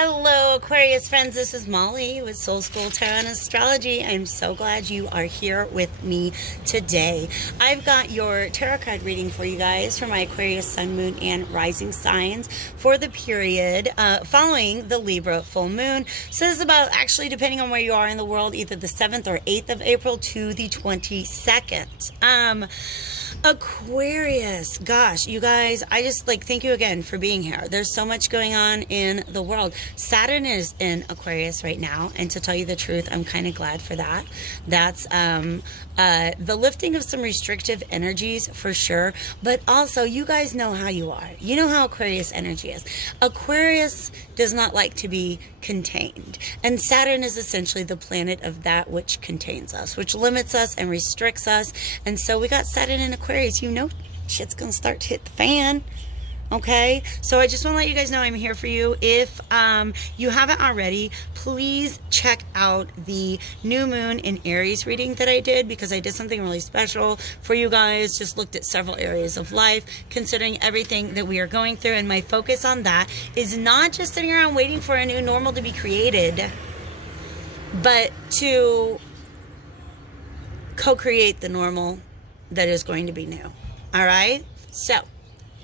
Hello, Aquarius friends. This is Molly with Soul School Tarot and Astrology. I'm so glad you are here with me today. I've got your tarot card reading for you guys for my Aquarius, Sun, Moon, and Rising signs for the period following the Libra full moon. So this is about, actually, depending on where you are in the world, either the 7th or 8th of April to the 22nd. Aquarius, gosh, you guys, I just thank you again for being here. There's so much going on in the world. Saturn is in Aquarius right now, and to tell you the truth, I'm kind of glad for that. That's the lifting of some restrictive energies for sure, but also you guys know how you are. You know how Aquarius energy is. Aquarius does not like to be contained, and Saturn is essentially the planet of that which contains us, which limits us and restricts us. And so we got Saturn in Aquarius. You know shit's gonna start to hit the fan. Okay, so I just want to let you guys know I'm here for you. If you haven't already, please check out the new moon in Aries reading that I did, because I did something really special for you guys. Just looked at several areas of life, considering everything that we are going through, and my focus on that is not just sitting around waiting for a new normal to be created, but to co-create the normal that is going to be new. All right, so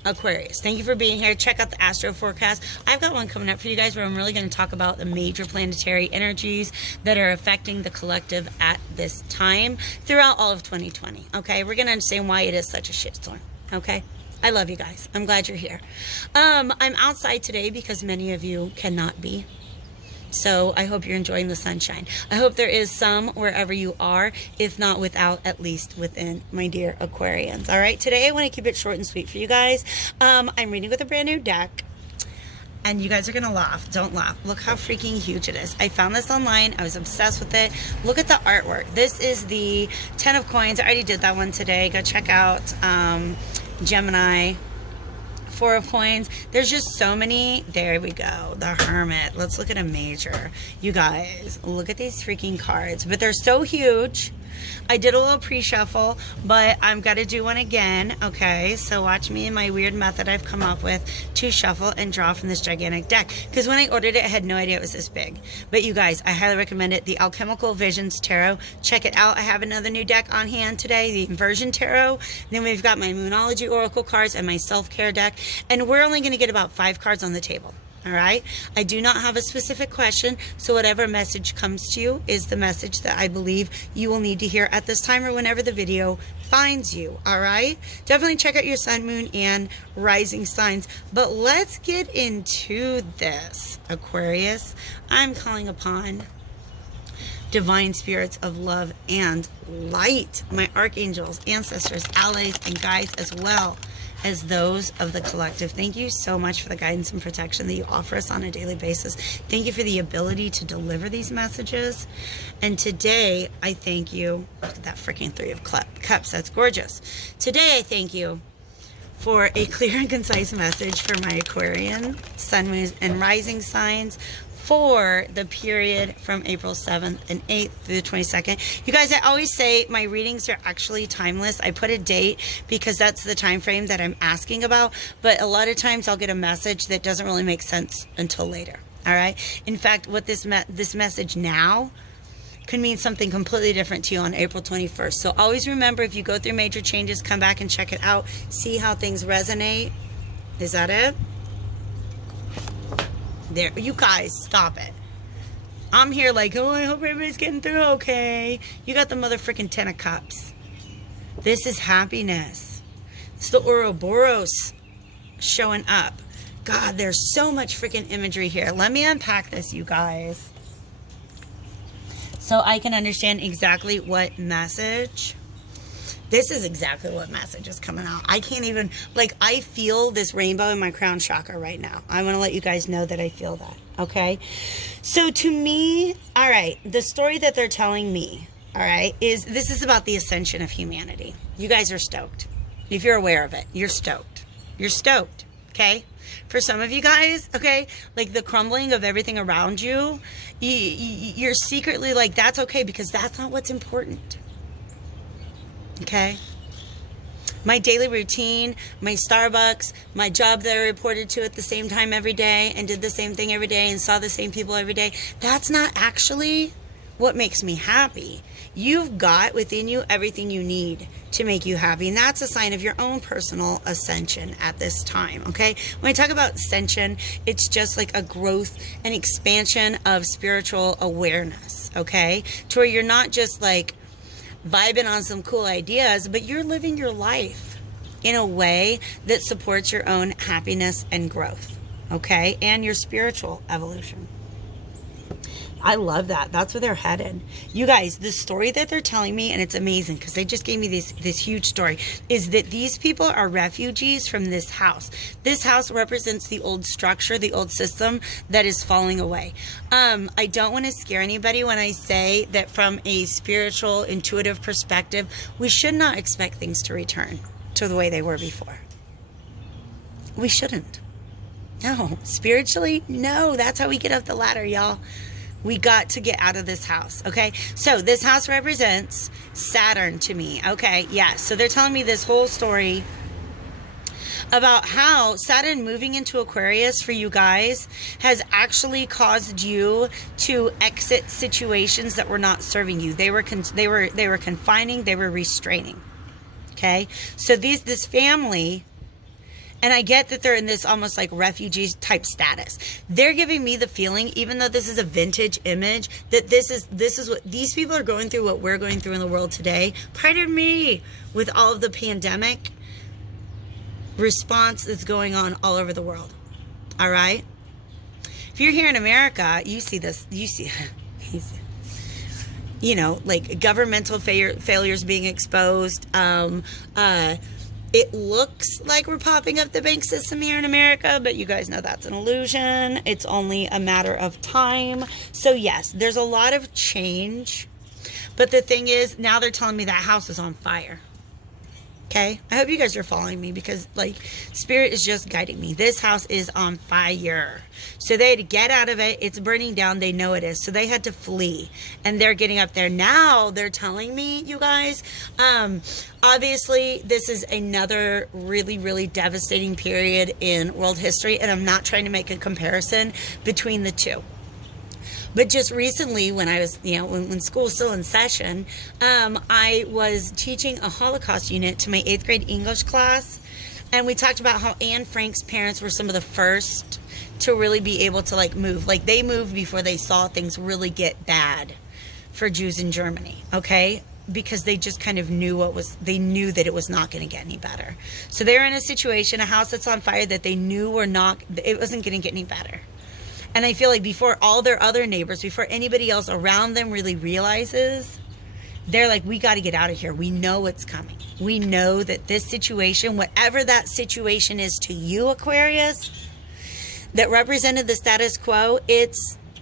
Aquarius, thank you for being here. Check out the astro forecast. I've got one coming up for you guys where I'm really going to talk about the major planetary energies that are affecting the collective at this time throughout all of 2020. Okay, we're going to understand why it is such a shitstorm. Okay, I love you guys. I'm glad you're here. I'm outside today because many of you cannot be. So I hope you're enjoying the sunshine. I hope there is some wherever you are, if not without, at least within, my dear Aquarians. All right, today I want to keep it short and sweet for you guys. I'm reading with a brand new deck, and you guys are gonna laugh. Don't laugh. Look how freaking huge it is. I found this online. I was obsessed with it. Look at the artwork. This is the 10 of coins. I already did that one today. Go check out Gemini. 4 of coins. There's just so many. There we go. The Hermit. Let's look at a major. You guys, look at these freaking cards. But they're so huge. I did a little pre-shuffle, but I've got to do one again. Okay, so watch me in my weird method I've come up with to shuffle and draw from this gigantic deck. Because when I ordered it, I had no idea it was this big. But you guys, I highly recommend it. The Alchemical Visions Tarot. Check it out. I have another new deck on hand today, the Inversion Tarot. Then we've got my Moonology Oracle cards and my Self-Care deck. And we're only going to get about 5 cards on the table. All right, I do not have a specific question, so whatever message comes to you is the message that I believe you will need to hear at this time or whenever the video finds you. All right, definitely check out your sun, moon, and rising signs. But let's get into this, Aquarius. I'm calling upon divine spirits of love and light, my archangels, ancestors, allies, and guides, as well as those of the collective. Thank you so much for the guidance and protection that you offer us on a daily basis. Thank you for the ability to deliver these messages. And today, I thank you. Look at that freaking 3 of Cups. That's gorgeous. Today, I thank you for a clear and concise message for my Aquarian, Sun, Moon, and Rising signs for the period from April 7th and 8th through the 22nd. You guys, I always say my readings are actually timeless. I put a date because that's the time frame that I'm asking about, but a lot of times I'll get a message that doesn't really make sense until later. All right. In fact, what this message now could mean something completely different to you on April 21st. So always remember, if you go through major changes, come back and check it out. See how things resonate. Is that it? There, you guys, stop it. I'm here like, oh, I hope everybody's getting through okay. You got the motherfucking 10 of Cups. This is happiness. It's the Ouroboros showing up. God, there's so much freaking imagery here. Let me unpack this, you guys, so I can understand exactly what message. This is exactly what message is coming out. I can't even, I feel this rainbow in my crown chakra right now. I want to let you guys know that I feel that, okay? So to me, all right, the story that they're telling me, all right, is this is about the ascension of humanity. You guys are stoked. If you're aware of it, you're stoked. You're stoked, okay? For some of you guys, okay, the crumbling of everything around you, you're secretly that's okay, because that's not what's important. Okay? My daily routine, my Starbucks, my job that I reported to at the same time every day and did the same thing every day and saw the same people every day, that's not actually what makes me happy. You've got within you everything you need to make you happy. And that's a sign of your own personal ascension at this time, okay? When I talk about ascension, it's just like a growth and expansion of spiritual awareness, okay? To where you're not just like vibing on some cool ideas, but you're living your life in a way that supports your own happiness and growth, okay? And your spiritual evolution. I love that. That's where they're headed. You guys, the story that they're telling me, and it's amazing because they just gave me this huge story, is that these people are refugees from this house. This house represents the old structure, the old system that is falling away. I don't want to scare anybody when I say that from a spiritual, intuitive perspective, we should not expect things to return to the way they were before. We shouldn't. No. Spiritually, no. That's how we get up the ladder, y'all. We got to get out of this house, okay? So this house represents Saturn to me, okay? Yeah, so they're telling me this whole story about how Saturn moving into Aquarius for you guys has actually caused you to exit situations that were not serving you. They were confining, they were restraining, okay? So this family... And I get that they're in this almost like refugee type status. They're giving me the feeling, even though this is a vintage image, that this is what these people are going through, what we're going through in the world today. Pardon me, with all of the pandemic response that's going on all over the world. All right? If you're here in America, you see this, you know, like governmental failures being exposed, it looks like we're popping up the bank system here in America, but you guys know that's an illusion. It's only a matter of time. So yes, there's a lot of change. But the thing is, now they're telling me that house is on fire. Okay? I hope you guys are following me because, like, Spirit is just guiding me. This house is on fire. So they had to get out of it. It's burning down. They know it is. So they had to flee. And they're getting up there. Now they're telling me, you guys, obviously, this is another really, really devastating period in world history. And I'm not trying to make a comparison between the two. But just recently, when I was, you know, when school was still in session, I was teaching a Holocaust unit to my 8th grade English class. And we talked about how Anne Frank's parents were some of the first to really be able to, like, move. Like, they moved before they saw things really get bad for Jews in Germany, okay? Because they just kind of knew they knew that it was not going to get any better. So they're in a situation, a house that's on fire that they knew it wasn't going to get any better. And I feel like before all their other neighbors, before anybody else around them really realizes, they're like, we got to get out of here. We know what's coming. We know that this situation, whatever that situation is to you, Aquarius, that represented the status quo,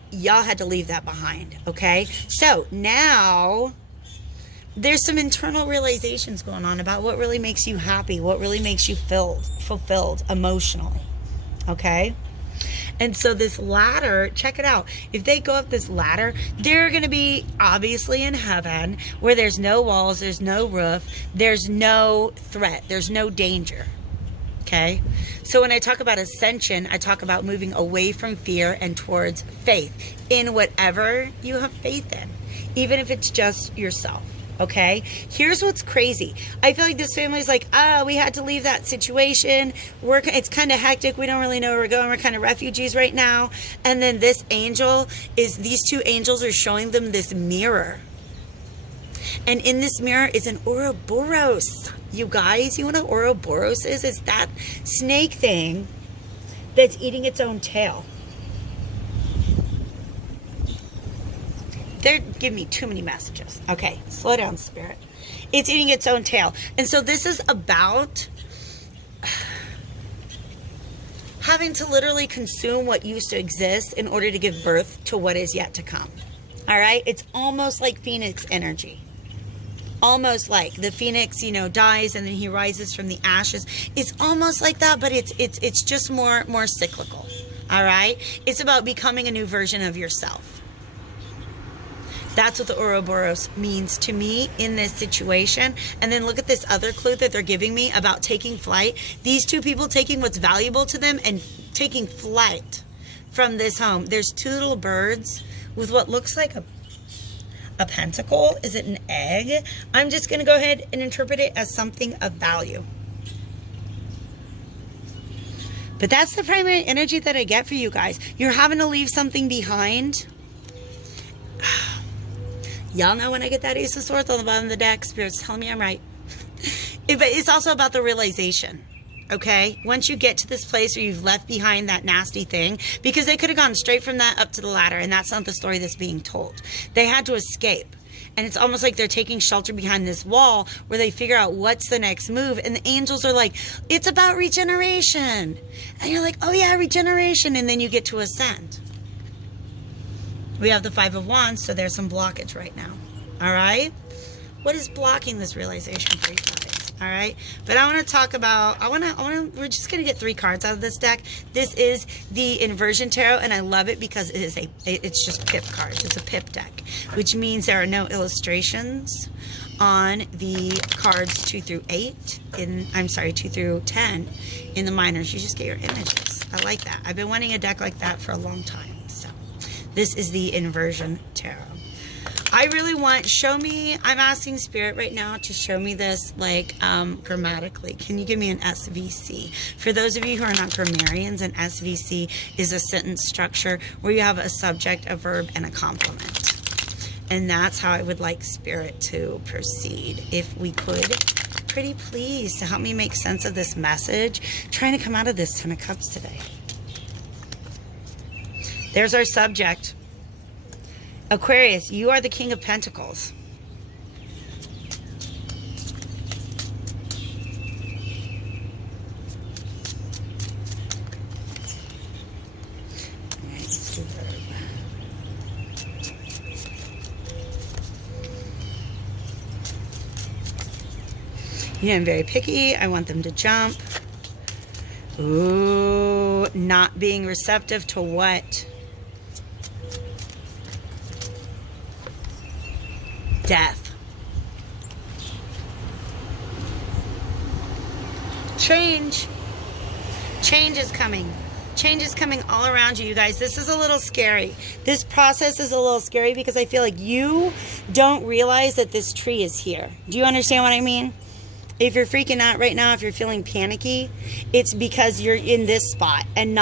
y'all had to leave that behind, okay? So now there's some internal realizations going on about what really makes you happy, what really makes you fulfilled emotionally, okay? And so this ladder, check it out. If they go up this ladder, they're going to be obviously in heaven where there's no walls, there's no roof, there's no threat, there's no danger. Okay? So when I talk about ascension, I talk about moving away from fear and towards faith in whatever you have faith in, even if it's just yourself. Okay, here's what's crazy. I feel like this family's like, we had to leave that situation. It's kind of hectic. We don't really know where we're going. We're kind of refugees right now. And then these two angels are showing them this mirror. And in this mirror is an Ouroboros. You guys, you know what an Ouroboros is? It's that snake thing that's eating its own tail. They're giving me too many messages. Okay, slow down, Spirit. It's eating its own tail. And so this is about having to literally consume what used to exist in order to give birth to what is yet to come. All right? It's almost like Phoenix energy. Almost like the Phoenix, you know, dies and then he rises from the ashes. It's almost like that, but it's just more cyclical. All right? It's about becoming a new version of yourself. That's what the Ouroboros means to me in this situation. And then look at this other clue that they're giving me about taking flight. These two people taking what's valuable to them and taking flight from this home. There's two little birds with what looks like a pentacle. Is it an egg? I'm just going to go ahead and interpret it as something of value. But that's the primary energy that I get for you guys. You're having to leave something behind. Y'all know when I get that Ace of Swords on the bottom of the deck, Spirit's telling me I'm right. But it's also about the realization, okay? Once you get to this place where you've left behind that nasty thing, because they could have gone straight from that up to the ladder, and that's not the story that's being told. They had to escape. And it's almost like they're taking shelter behind this wall where they figure out what's the next move. And the angels are like, it's about regeneration. And you're like, oh yeah, regeneration. And then you get to ascend. We have the Five of Wands, so there's some blockage right now. All right? What is blocking this realization for you guys? All right? But I want to talk about, we're just going to get 3 cards out of this deck. This is the Inversion Tarot, and I love it because it's just pip cards. It's a pip deck, which means there are no illustrations on the cards 2 through 8 2 through 10 in the minors. You just get your images. I like that. I've been wanting a deck like that for a long time. This is the Inversion Tarot. I really want, I'm asking Spirit right now to show me this, like, grammatically. Can you give me an SVC? For those of you who are not grammarians, an SVC is a sentence structure where you have a subject, a verb, and a complement. And that's how I would like Spirit to proceed. If we could, pretty please, to help me make sense of this message. Trying to come out of this 10 of Cups today. There's our subject. Aquarius, you are the King of Pentacles. All right, let's do verb. Yeah, I'm very picky. I want them to jump. Ooh, not being receptive to what? Death. Change. Change is coming. Change is coming all around you, you guys. This is a little scary. This process is a little scary because I feel like you don't realize that this tree is here. Do you understand what I mean? If you're freaking out right now, if you're feeling panicky, it's because you're in this spot and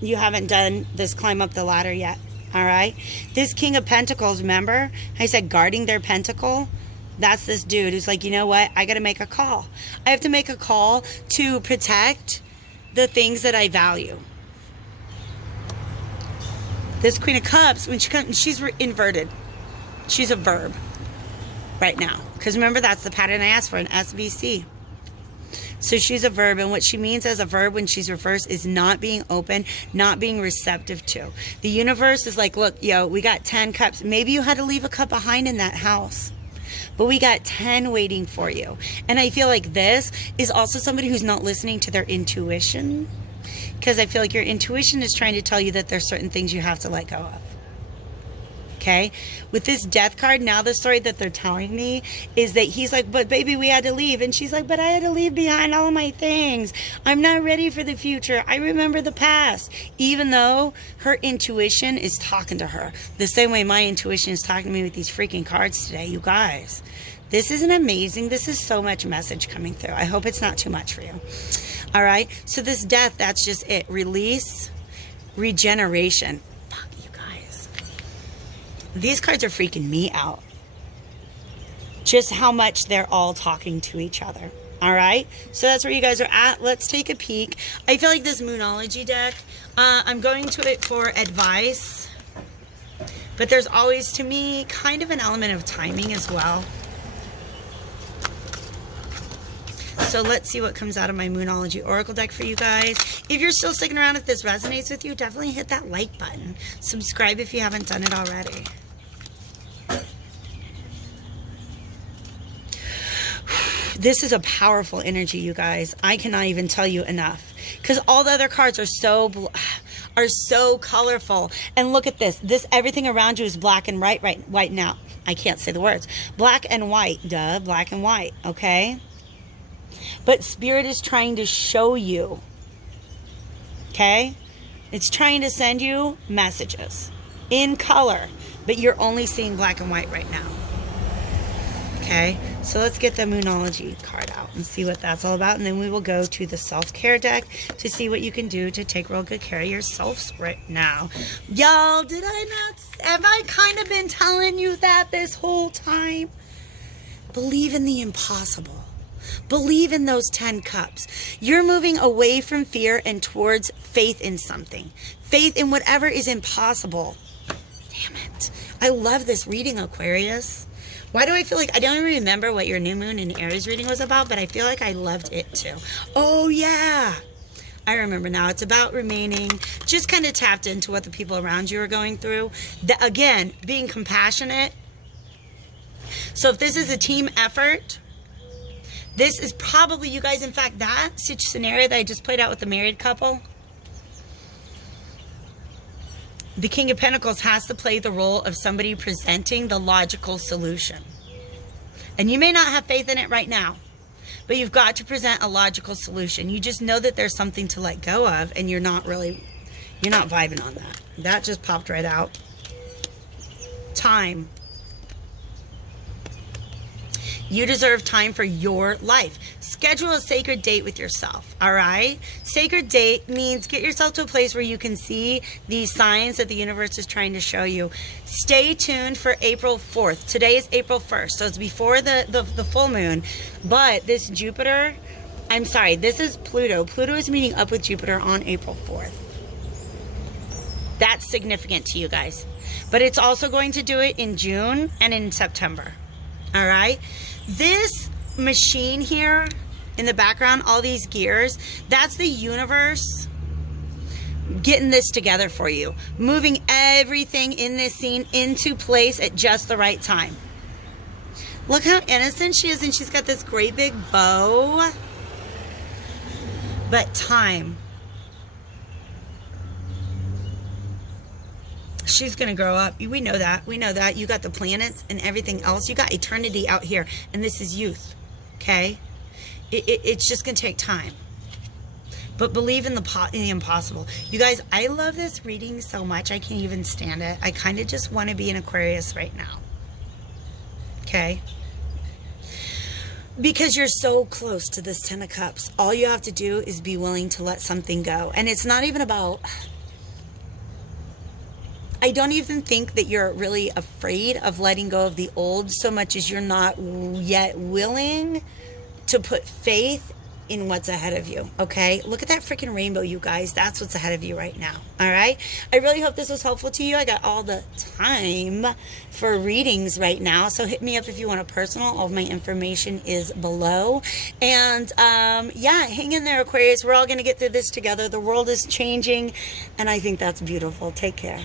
you haven't done this climb up the ladder yet. All right. This King of Pentacles, remember I said guarding their pentacle? That's this dude who's like, you know what? I got to make a call. I have to make a call to protect the things that I value. This Queen of Cups, when she comes, she's inverted. She's a verb right now. Because remember, that's the pattern I asked for, an SVC. So she's a verb, and what she means as a verb when she's reversed is not being open, not being receptive to. The universe is like, look, yo, we got 10 cups. Maybe you had to leave a cup behind in that house, but we got 10 waiting for you. And I feel like this is also somebody who's not listening to their intuition, because I feel like your intuition is trying to tell you that there's certain things you have to let go of. Okay, with this Death card, now the story that they're telling me is that he's like, but baby, we had to leave. And she's like, but I had to leave behind all of my things. I'm not ready for the future. I remember the past. Even though her intuition is talking to her the same way my intuition is talking to me with these freaking cards today, you guys. This is an amazing, this is so much message coming through. I hope it's not too much for you. All right, so this Death, that's just it. Release, regeneration. These cards are freaking me out. Just how much they're all talking to each other. All right? So that's where you guys are at. Let's take a peek. I feel like this Moonology deck, I'm going to it for advice. But there's always, to me, kind of an element of timing as well. So let's see what comes out of my Moonology Oracle deck for you guys. If you're still sticking around, if this resonates with you, definitely hit that like button. Subscribe if you haven't done it already. This is a powerful energy, you guys. I cannot even tell you enough. Because all the other cards are so... are so colorful. And look at this. Everything around you is black and white now. I can't say the words. Black and white. Duh, black and white. Okay? But Spirit is trying to show you. Okay? It's trying to send you messages in color, but you're only seeing black and white right now. Okay, so let's get the Moonology card out and see what that's all about, and then we will go to the self-care deck to see what you can do to take real good care of yourselves right now. Y'all, did I not? Have I kind of been telling you that this whole time? Believe in the impossible. Believe in those 10 cups. You're moving away from fear and towards faith in something. Faith in whatever is impossible. Damn it. I love this reading, Aquarius. Why do I feel like I don't even remember what your new moon in Aries reading was about, but I feel like I loved it too. Oh yeah. I remember now. It's about remaining just kind of tapped into what the people around you are going through. Again, being compassionate. So if this is a team effort, this is probably, you guys, in fact, that scenario that I just played out with the married couple, the King of Pentacles has to play the role of somebody presenting the logical solution. And you may not have faith in it right now, but you've got to present a logical solution. You just know that there's something to let go of, and you're not vibing on that. That just popped right out. Time. You deserve time for your life. Schedule a sacred date with yourself, all right? Sacred date means get yourself to a place where you can see these signs that the universe is trying to show you. Stay tuned for April 4th. Today is April 1st, so it's before the full moon. But this Jupiter, I'm sorry, this is Pluto. Pluto is meeting up with Jupiter on April 4th. That's significant to you guys. But it's also going to do it in June and in September, all right? This machine here in the background, all these gears, that's the universe getting this together for you, moving everything in this scene into place at just the right time. Look how innocent she is, and she's got this great big bow. But time. She's going to grow up. We know that. We know that. You got the planets and everything else. You got eternity out here. And this is youth. Okay? It's just going to take time. But believe in the impossible. You guys, I love this reading so much. I can't even stand it. I kind of just want to be an Aquarius right now. Okay? Because you're so close to this 10 of Cups. All you have to do is be willing to let something go. And it's not even about... I don't even think that you're really afraid of letting go of the old so much as you're not yet willing to put faith in what's ahead of you, okay? Look at that freaking rainbow, you guys. That's what's ahead of you right now, all right? I really hope this was helpful to you. I got all the time for readings right now, so hit me up if you want a personal. All of my information is below. And, yeah, hang in there, Aquarius. We're all going to get through this together. The world is changing, and I think that's beautiful. Take care.